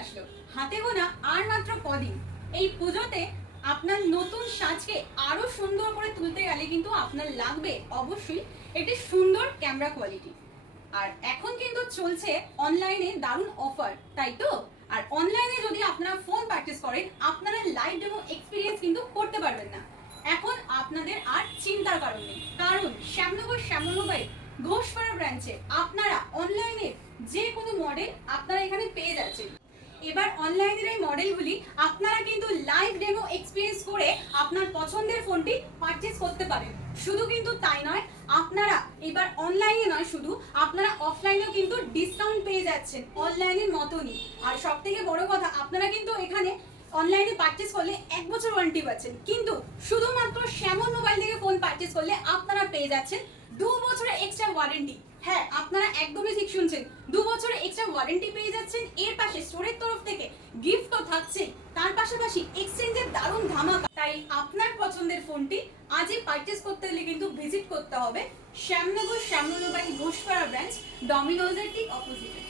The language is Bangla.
আসলো, হাতে গোনা আর মাত্র কদিন। এই পুজোতে আপনার নতুন সাজকে আরো সুন্দর করে তুলতে গেলে কিন্তু আপনার লাগবে অবশ্যই একটি সুন্দর ক্যামেরা কোয়ালিটি। আর এখন কিন্তু চলছে অনলাইনে দারুণ অফার, তাই তো? আর অনলাইনে যদি আপনারা ফোন পারচেজ করেন, আপনারা লাইভ ডেমো এক্সপিরিয়েন্স কিন্তু করতে পারবেন না। এখন আপনাদের আর চিন্তার কারণ নেই, কারণ শ্যামনগর শ্যামল মোবাইল ঘোষপাড়া ব্রাঞ্চে আপনারা অনলাইনে যে কোনো মডেল আপনারা এখানে পেয়ে যাচ্ছেন। এবার অনলাইনের এই মডেলগুলি আপনারা কিন্তু লাইভ ডেমো এক্সপিরিয়েন্স করে আপনার পছন্দের ফোনটি পারচেজ করতে পারেন। শুধু কিন্তু তাই নয়, আপনারা এবার অনলাইনে নয়, শুধু আপনারা অফলাইনেও কিন্তু ডিসকাউন্ট পেয়ে যাচ্ছেন অনলাইনের মতনই। আর সব থেকে বড় কথা, আপনারা কিন্তু এখানে অনলাইনে পারচেজ করলে 1 বছর ওয়ারেন্টি পাচ্ছেন, কিন্তু শুধুমাত্র শ্যামল মোবাইল থেকে ফোন পারচেজ করলে আপনারা পেয়ে যাচ্ছেন 2 বছরের এক্সট্রা ওয়ারেন্টি। হ্যাঁ, আপনারা একদমই ঠিক শুনছেন, 2 বছরের এক্সট্রা ওয়ারেন্টি পেয়ে যাচ্ছেন। এর পাশে স্টোরের তরফ থেকে গিফট তো থাকছেই, তার পাশাপাশি এক্সচেঞ্জের দারুণ ধামাকা। তাই আপনার পছন্দের ফোনটি আজই পারচেজ করতে হলে কিন্তু ভিজিট করতে হবে শ্যামনগর শ্যামল মোবাইল ঘোষপাড়া ব্রাঞ্চ, ডমিনোজের ঠিক অপোজিটে।